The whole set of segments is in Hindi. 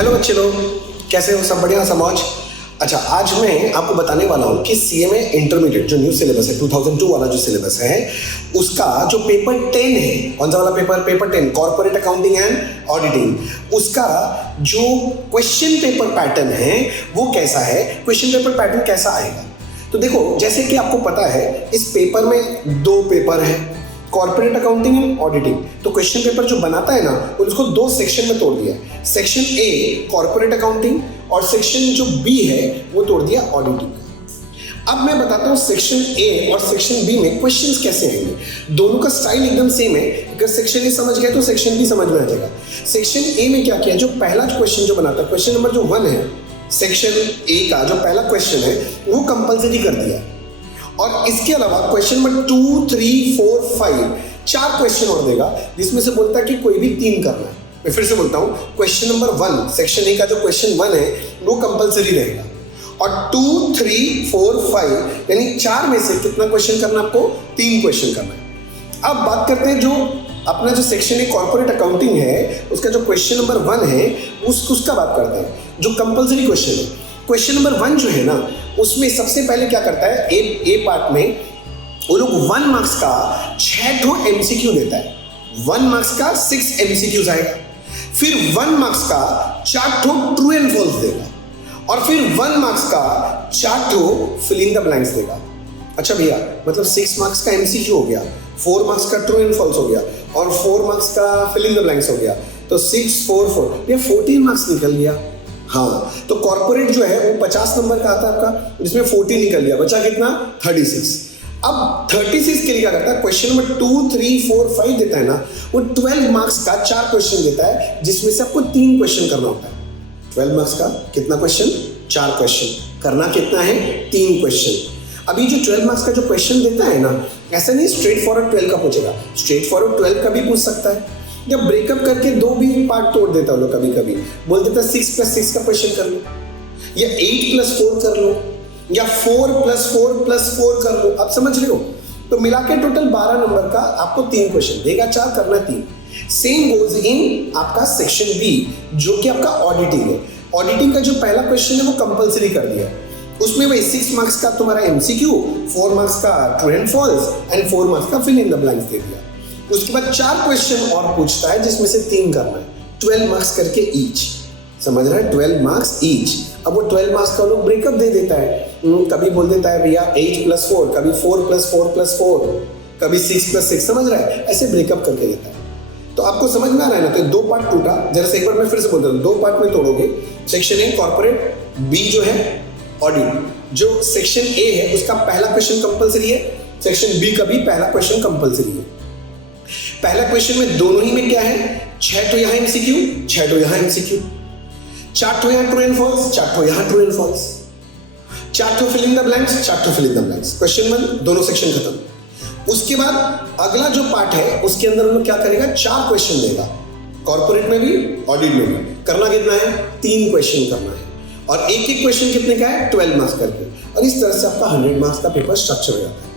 हेलो बच्चे लोग, कैसे हो? सब बढ़िया, सब मौज। अच्छा, आज मैं आपको बताने वाला हूँ कि सीएमए इंटरमीडिएट जो न्यू सिलेबस है 2002 वाला जो सिलेबस है उसका जो पेपर 10 है, कौन सा वाला paper 10 corporate accounting and auditing, उसका जो क्वेश्चन पेपर पैटर्न है वो कैसा है, क्वेश्चन पेपर पैटर्न कैसा आएगा। तो देखो, जैसे कि आपको पता है इस पेपर में दो पेपर है, कॉर्पोरेट अकाउंटिंग एंड ऑडिटिंग। तो क्वेश्चन पेपर जो बनाता है ना उसको दो सेक्शन में तोड़ दिया है। सेक्शन ए कॉर्पोरेट अकाउंटिंग और सेक्शन जो बी है वो तोड़ दिया ऑडिटिंग का। अब मैं बताता हूँ सेक्शन ए और सेक्शन बी में क्वेश्चंस कैसे आएंगे। दोनों का स्टाइल एकदम सेम है। अगर सेक्शन ए समझ गए तो सेक्शन बी समझ में आ जाएगा। सेक्शन ए में क्या किया, जो पहला क्वेश्चन जो बनाता है, क्वेश्चन नंबर जो 1 है सेक्शन ए का जो पहला क्वेश्चन है वो कंपल्सरी कर दिया। और इसके अलावा क्वेश्चन नंबर 2, 3, 4, 5 चार क्वेश्चन और देगा जिसमें से बोलता है कि कोई भी 3 करना है। मैं फिर से बोलता हूँ, क्वेश्चन नंबर 1 सेक्शन ए का जो क्वेश्चन 1 है वो कंपल्सरी रहेगा और 2, 3, 4, 5 यानी 4 में से कितना क्वेश्चन करना, आपको 3 क्वेश्चन करना है। अब बात करते हैं जो अपना जो सेक्शन ए कॉर्पोरेट अकाउंटिंग है उसका जो क्वेश्चन नंबर 1 है उसका बात करते हैं जो कंपल्सरी क्वेश्चन है। क्वेश्चन नंबर 1 जो है ना उसमें सबसे पहले क्या करता है, ए पार्ट में वो लोग 1 मार्क्स का 6 ठो एमसीक्यू देता है। 1 मार्क्स का 6 एमसीक्यूज आएगा, फिर 1 मार्क्स का 4 ठो ट्रू एंड फॉल्स देगा और फिर 1 मार्क्स का 4 ठो फिल इन द ब्लैंक्स देगा। अच्छा भैया, मतलब 6 मार्क्स का एमसीक्यू हो गया, 4 मार्क्स का ट्रू एंड फॉल्स हो गया और 4 मार्क्स का फिल इन द ब्लैंक्स हो गया, तो 6, 4, 4 ये 14 मार्क्स निकल गया। हाँ, तो कॉर्पोरेट जो है वो 50 नंबर का आता है आपका, जिसमें 40 निकल गया, बचा कितना 36। अब 36 के लिए क्या करता है, क्वेश्चन नंबर 2, 3, 4, 5 देता है ना, वो 12 मार्क्स का 4 क्वेश्चन देता है जिसमें से आपको 3 क्वेश्चन करना होता है। 12 मार्क्स का कितना क्वेश्चन, 4 क्वेश्चन करना कितना है, 3 क्वेश्चन। अभी जो 12 मार्क्स का जो क्वेश्चन देता है ना, ऐसा नहीं स्ट्रेट फॉरवर्ड 12 का पूछेगा, स्ट्रेट फॉरवर्ड 12 का भी पूछ सकता है या ब्रेकअप करके 2 भी पार्ट तोड़ देता है। कभी कभी बोल देता है 6 + 6 का क्वेश्चन कर लो या 8 + 4 कर लो या 4 + 4 + 4 कर लो। आप समझ रहे हो? तो मिला के टोटल 12 नंबर का आपको 3 क्वेश्चन देगा, 4 करना 3। सेम गोज इन आपका सेक्शन बी जो कि आपका ऑडिटिंग है। ऑडिटिंग का जो पहला क्वेश्चन है वो कंपल्सरी कर दिया, उसमें वही 6 मार्क्स का तुम्हारा एमसीक्यू, 4 मार्क्स का true and false and 4 marks का फिल इन द ब्लैंक्स दे दिया। उसके बाद 4 क्वेश्चन और पूछता है जिसमें से 3 करना है, 12 मार्क्स करके ईच। समझ रहा है, 12 मार्क्स ईच। अब वो 12 मार्क्स का लोग ब्रेकअप दे देता है, कभी बोल देता है भैया 8 + 4, कभी 4 + 4 + 4, कभी 6 + 6, समझ रहा है, ऐसे ब्रेकअप करके देता है। तो आपको समझ में आ रहा है ना? तो 2 पार्ट टूटा। जरा से एक बार मैं फिर से बोलता हूँ, 2 पार्ट में तोड़ोगे। सेक्शन ए कॉर्पोरेट, बी जो है ऑडिट। जो सेक्शन ए है उसका पहला क्वेश्चन कंपल्सरी है, सेक्शन बी का भी पहला क्वेश्चन कंपल्सरी है। पहला क्वेश्चन में दोनों ही में क्या है, 6 तो यहाँ एमसीक्यू, 6 तो यहाँ एमसीक्यू, 4 तो यहाँ ट्रू एंड फॉल्स, 4 तो यहाँ ट्रू एंड फॉल्स, 4 तो फिल इन द ब्लैंक्स, 4 तो fill in the blanks. Question 1 दोनों सेक्शन खत्म। उसके बाद अगला जो पार्ट है उसके अंदर हम लोग क्या करेगा, 4 क्वेश्चन देगा, कॉर्पोरेट में भी ऑडिट में भी। करना कितना है, 3 क्वेश्चन करना है और एक एक क्वेश्चन कितने का है, 12 मार्क्स करके। और इस तरह से आपका 100 मार्क्स का पेपर स्ट्रक्चर हो जाता है।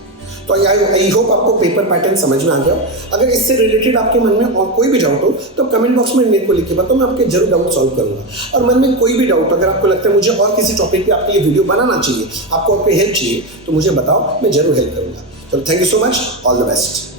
तो आई होप आपको पेपर पैटर्न समझ में आ गया। अगर इससे रिलेटेड आपके मन में और कोई भी डाउट हो तो कमेंट बॉक्स में मेरे को लिखिए बताओ, मैं आपके जरूर डाउट सॉल्व करूंगा। और मन में कोई भी डाउट अगर आपको लगता है मुझे और किसी टॉपिक पे आपके लिए वीडियो बनाना चाहिए, आपको आपकी हेल्प चाहिए, तो मुझे बताओ, मैं जरूर हेल्प करूंगा। चलो, thank you so much, all the best.